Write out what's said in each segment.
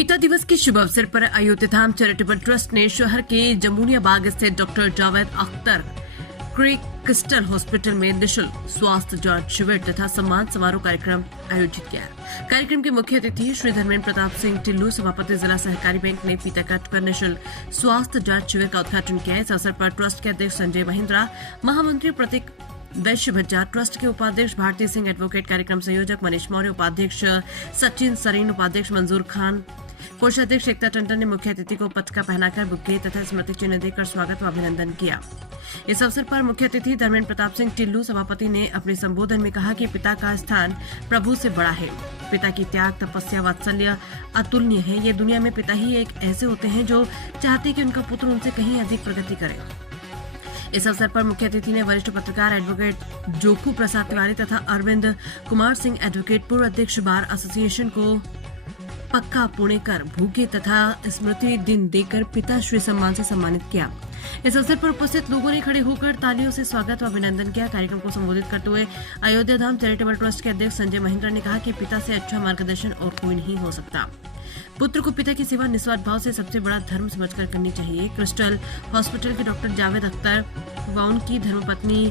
पिता दिवस के शुभ अवसर पर अयोध्या धाम चैरिटेबल ट्रस्ट ने शहर के जमुनिया बाग स्थित doctor Javed Akhtar crystal hospital में निःशुल्क स्वास्थ्य जांच शिविर तथा सम्मान समारोह कार्यक्रम आयोजित किया। कार्यक्रम के मुख्य अतिथि श्री धर्मेंद्र प्रताप सिंह टिल्लू, सभापति जिला सहकारी बैंक ने पिता कट कर निःशुल्क स्वास्थ्य जांच शिविर का उद्घाटन किया। इस अवसर पर ट्रस्ट के अध्यक्ष संजय महिंद्रा, महामंत्री प्रतीक वैश्य भज्जा, ट्रस्ट के उपाध्यक्ष भारती सिंह, एडवोकेट कार्यक्रम संयोजक मनीष मौर्य, उपाध्यक्ष सचिन सरीन, उपाध्यक्ष मंजूर खान, कोषाध्यक्ष एकता टंडन ने मुख्य अतिथि को पटका पहनाकर बुके तथा स्मृति चिन्ह देकर स्वागत व अभिनंदन किया। इस अवसर पर मुख्य अतिथि धर्मेंद्र प्रताप सिंह टिल्लू, सभापति ने अपने संबोधन में कहा कि पिता का स्थान प्रभु से बड़ा है। पिता की त्याग, तपस्या, वात्सल्य अतुलनीय है। ये दुनिया में पिता ही एक ऐसे होते हैं जो चाहते हैं कि उनका पुत्र उनसे कहीं अधिक प्रगति करे। इस अवसर पर मुख्य अतिथि ने वरिष्ठ पत्रकार एडवोकेट जोखू प्रसाद तिवारी तथा अरविंद कुमार सिंह, एडवोकेट, पूर्व अध्यक्ष बार एसोसिएशन को पक्का पुणेकर भूखे तथा स्मृति दिन देकर पिताश्री सम्मान से सम्मानित किया। इस अवसर पर उपस्थित लोगों ने खड़े होकर तालियों से स्वागत व अभिनंदन किया। कार्यक्रम को संबोधित करते हुए अयोध्या धाम चैरिटेबल ट्रस्ट के अध्यक्ष संजय महिंद्रा ने कहा कि पिता से अच्छा मार्गदर्शन और कोई नहीं हो सकता। पुत्र को पिता की सेवा निस्वार्थ भाव से सबसे बड़ा धर्म समझकर करनी चाहिए। क्रिस्टल हॉस्पिटल के डॉक्टर जावेद अख्तर व उनकी धर्मपत्नी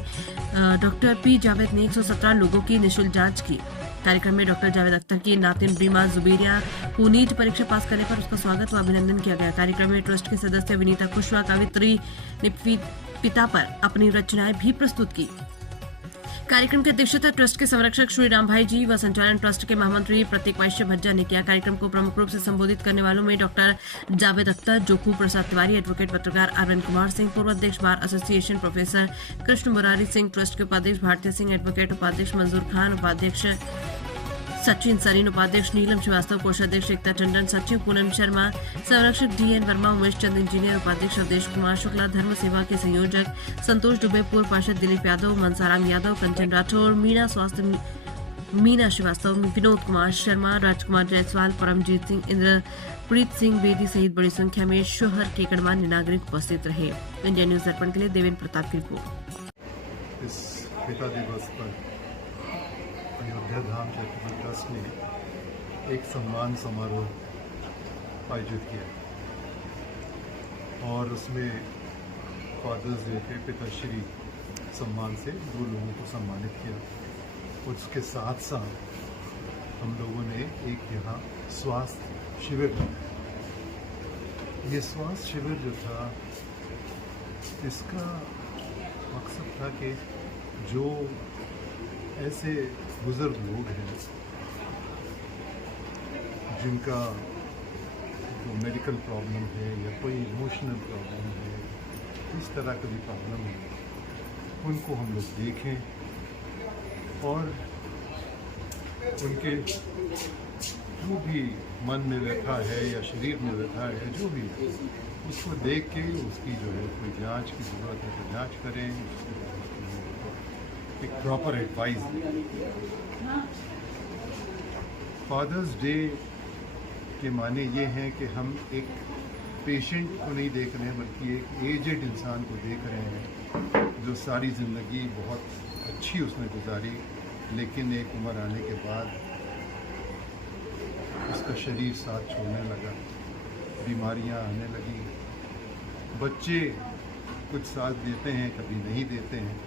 डॉक्टर पी जावेद ने 117 लोगों की निःशुल्क जांच की। कार्यक्रम में डॉक्टर जावेद अख्तर की नातिन बीमा जुबेरिया को नीट परीक्षा पास करने पर उसका स्वागत व अभिनंदन किया गया। कार्यक्रम में ट्रस्ट के सदस्य विनीता कुशवाहा, कवित्री ने पिता पर अपनी रचनाएं भी प्रस्तुत की। कार्यक्रम की अध्यक्षता ट्रस्ट के संरक्षक श्री राम भाई जी व संचालन ट्रस्ट के महामंत्री प्रतीक वैश्य भज्जा ने किया। कार्यक्रम को प्रमुख रूप से संबोधित करने वालों में डॉक्टर जावेद अख्तर, जोखू प्रसाद तिवारी, एडवोकेट पत्रकार अरविंद कुमार सिंह, पूर्व अध्यक्ष bar association professor Krishna Murari Singh, trust के उपाध्यक्ष भारती सिंह, एडवोकेट, उपाध्यक्ष मंजूर खान, उपाध्यक्ष सचिन सरीन, उपाध्यक्ष नीलम श्रीवास्तव, कोषाध्यक्ष एकता टंडन, सचिव पूनम शर्मा, संरक्षक डीएन वर्मा, उमेश चंद इंजीनियर, उपाध्यक्ष अवधेश कुमार शुक्ला, धर्म सेवा के संयोजक संतोष दुबे, पूर्व पार्षद दिलीप यादव, मनसाराम यादव, कंचन राठौर, मीना श्रीवास्तव, विनोद कुमार शर्मा, राजकुमार जायसवाल, परमजीत सिंह, इंद्रप्रीत सिंह बेदी सहित बड़ी संख्या में शहर के गणमान्य नागरिक उपस्थित रहे। इंडिया न्यूज दर्पण के लिए देवेंद्र प्रताप की रिपोर्ट। इस पिता दिवस पर अयोध्या धाम चैरिटेबल ट्रस्ट ने एक सम्मान समारोह आयोजित किया और उसमें फादर्स डे पे पिताश्री सम्मान से 2 लोगों को सम्मानित किया। उसके साथ साथ हम लोगों ने एक यहाँ स्वास्थ्य शिविर रखा। ये स्वास्थ्य शिविर जो था, इसका मकसद था कि जो ऐसे बुजुर्ग लोग हैं जिनका जो मेडिकल प्रॉब्लम है या कोई इमोशनल प्रॉब्लम है, इस तरह का भी प्रॉब्लम है, उनको हम लोग देखें और उनके जो भी मन में व्यथा है या शरीर में व्यथा है, जो भी है, उसको देख के उसकी जो है कोई जांच की ज़रूरत है तो जांच करें, एक प्रॉपर एडवाइस। फादर्स डे के माने ये हैं कि हम एक पेशेंट को नहीं देख रहे हैं बल्कि एक एजेड इंसान को देख रहे हैं जो सारी ज़िंदगी बहुत अच्छी उसने गुजारी, लेकिन एक उम्र आने के बाद उसका शरीर साथ छोड़ने लगा, बीमारियां आने लगी। बच्चे कुछ साथ देते हैं, कभी नहीं देते हैं,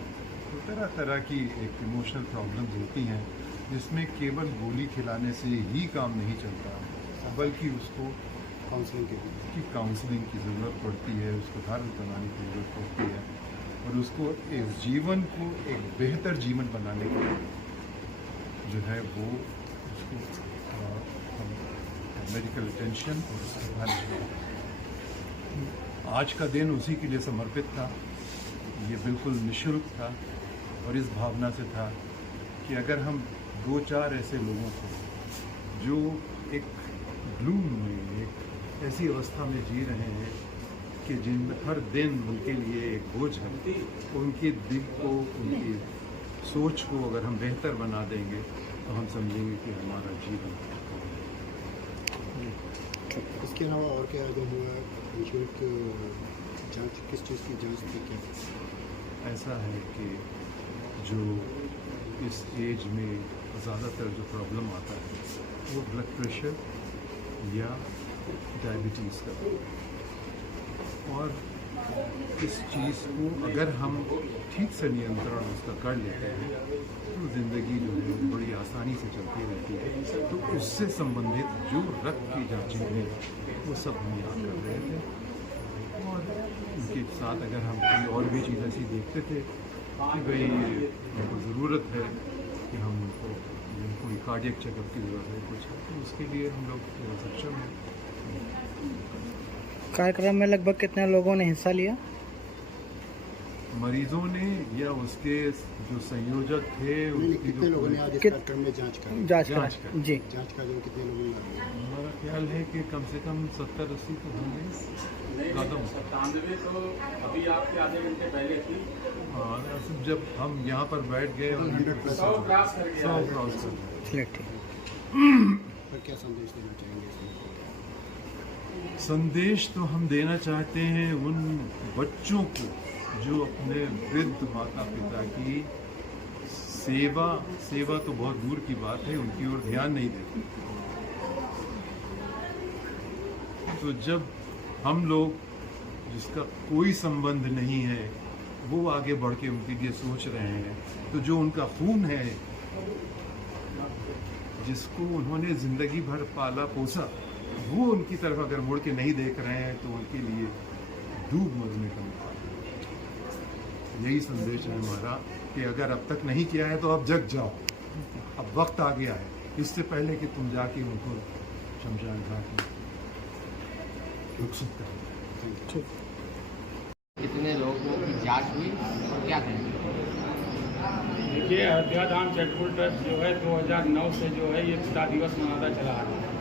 तो तरह तरह की एक इमोशनल प्रॉब्लम्स होती हैं जिसमें केवल गोली खिलाने से ही काम नहीं चलता, बल्कि उसको काउंसलिंग की ज़रूरत पड़ती है, उसको धार्मिक बनाने की ज़रूरत पड़ती है और उसको एक जीवन को एक बेहतर जीवन बनाने के लिए जो है वो उसको मेडिकल अटेंशन और उसके बाद आज का दिन उसी के लिए समर्पित था। ये बिल्कुल निःशुल्क था और इस भावना से था कि अगर हम 2-4 ऐसे लोगों को जो एक ग्लूम में, एक ऐसी अवस्था में जी रहे हैं कि जिन हर दिन उनके लिए एक बोझ है, उनके दिल को, उनकी सोच को अगर हम बेहतर बना देंगे तो हम समझेंगे कि हमारा जीवन। इसके अलावा और क्या आयोजन हुआ? निःशुल्क जांच, किस चीज़ की जांच थी? क्या ऐसा है कि जो इस एज में ज़्यादातर जो प्रॉब्लम आता है वो ब्लड प्रेशर या डायबिटीज़ का। और इस चीज़ को अगर हम ठीक से नियंत्रण उसका कर लेते हैं तो ज़िंदगी जो है वो बड़ी आसानी से चलती रहती है। तो उससे संबंधित जो रक्त की जाँचें हैं वो सब हम यहाँ कर रहे थे, और उनके साथ अगर हम कोई और भी चीज़ ऐसी देखते थे कि भाई उनको ज़रूरत है कि हम उनको कोई कार्डियक चेकअप की ज़रूरत है कुछ, तो उसके लिए हम लोग सक्षम हैं। कार्यक्रम में लगभग कितने लोगों ने हिस्सा लिया? मरीजों ने या उसके जो संयोजक थे उनकी कितने लोगों ने आज इस कार्यक्रम में जांच करी? जांच करा। जी, जांच का जो कितने लोगों ने? हमारा ख्याल है कि कम से कम 70-80 तो होंगे। 97 तो अभी आपके आधे घंटे पहले थी। हाँ, जब हम यहाँ पर बैठ गए और 100 क्रॉस कर गया। 100 क्रॉस कर गए। चलिए ठीक। पर क्या संदेश देना चाहेंगे इसमें? संदेश तो हम देना चाहते हैं उन बच्चों को जो अपने वृद्ध माता पिता की सेवा तो बहुत दूर की बात है, उनकी ओर ध्यान नहीं देते। तो जब हम लोग जिसका कोई संबंध नहीं है वो आगे बढ़ के उनके लिए सोच रहे हैं, तो जो उनका खून है, जिसको उन्होंने जिंदगी भर पाला पोसा, वो उनकी तरफ अगर मुड़ के नहीं देख रहे हैं तो उनके लिए डूब मरने का मौका है। यही संदेश है हमारा कि अगर अब तक नहीं किया है तो अब जग जाओ, अब वक्त आ गया है, इससे पहले कि तुम जाके उनको शमशान घाट में रुखसत करो। कितने लोगों की जांच हुई और क्या कहेंगे? देखिए, अयोध्या धाम चैरिटेबल ट्रस्ट जो है 2009 से जो है ये पिता दिवस मनाता चला आ रहा है।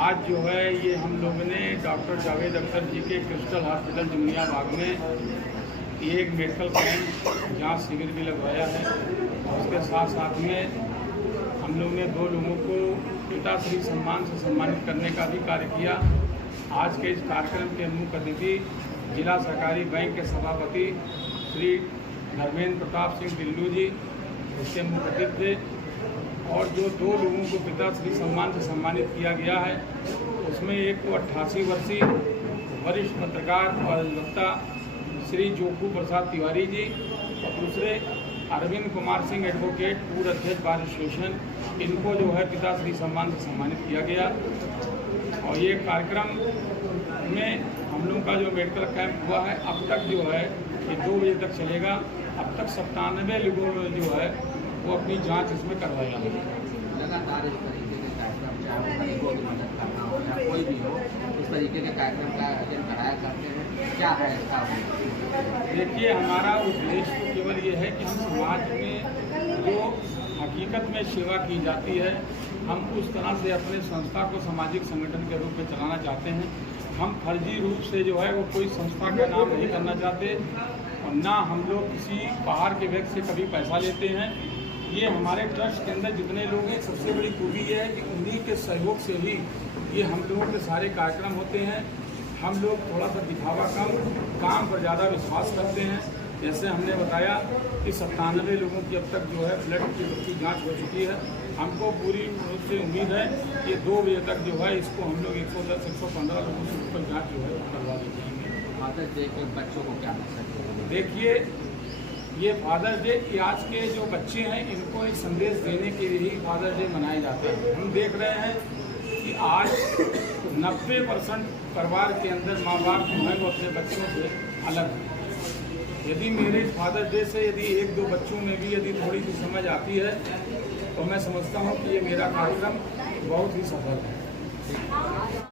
आज जो है ये हम लोगों ने डॉक्टर जावेद अख्तर जी के क्रिस्टल हॉस्पिटल जमुनिया बाग में एक मेडिकल कैंप जांच शिविर भी लगवाया है, और उसके साथ साथ में हम लोग ने 2 लोगों को पिताश्री सम्मान से सम्मानित करने का भी कार्य किया। आज के इस कार्यक्रम के मुख्य अतिथि जिला सहकारी बैंक के सभापति श्री धर्मेंद्र प्रताप सिंह टिल्लू जी इसके मुख्य अतिथि थे, और जो 2 लोगों को पिताश्री सम्मान से सम्मानित किया गया है उसमें एक को 88 वर्षीय वरिष्ठ पत्रकार और अधिवक्ता श्री जोकू प्रसाद तिवारी जी, और दूसरे अरविंद कुमार सिंह एडवोकेट पूर्व अध्यक्ष बार एसोसिएशन, इनको जो है पिताश्री सम्मान से सम्मानित किया गया। और ये कार्यक्रम में हम लोगों का जो मेडिकल कैंप हुआ है अब तक जो है ये 2 बजे तक चलेगा। अब तक 97 लोगों ने जो है वो अपनी जांच इसमें करवाया है। लगातार इस तरीके के कार्यक्रम, चाहे वो गरीबों की मदद करना हो या कोई भी हो, इस तरीके के कार्यक्रम का आयोजन कराया करते हैं, क्या है इसका? देखिए, हमारा उद्देश्य तो केवल ये है कि हम समाज में जो हकीकत में सेवा की जाती है, हम उस तरह से अपने संस्था को सामाजिक संगठन के रूप में चलाना चाहते हैं। हम फर्जी रूप से जो है वो कोई संस्था का नाम नहीं करना चाहते, और ना हम लोग किसी बाहर के व्यक्ति से कभी पैसा लेते हैं। ये हमारे ट्रस्ट के अंदर जितने लोग हैं, सबसे बड़ी खूबी ये है कि उन्हीं के सहयोग से ही ये हम लोगों के सारे कार्यक्रम होते हैं। हम लोग थोड़ा सा दिखावा कम, काम पर ज़्यादा विश्वास करते हैं। जैसे हमने बताया कि 97 लोगों की अब तक जो है ब्लड की जांच हो चुकी है। हमको पूरी रूप से उम्मीद है कि 2 बजे तक जो है इसको हम लोग 110-115 लोगों से ऊपर जाँच जो है करवा देते हैं। फादर्स डे के बच्चों को क्या मैसेज? देखिए, ये फादर्स डे आज के जो बच्चे हैं इनको एक संदेश देने के लिए ही फादर्स डे मनाए जाते हैं। हम देख रहे हैं कि आज 90% परिवार के अंदर माँ बाप जो है वो अपने बच्चों से अलग हैं। यदि मेरे फादर्स डे से यदि 1-2 बच्चों में भी यदि थोड़ी सी समझ आती है तो मैं समझता हूँ कि ये मेरा कार्यक्रम बहुत ही सफल है।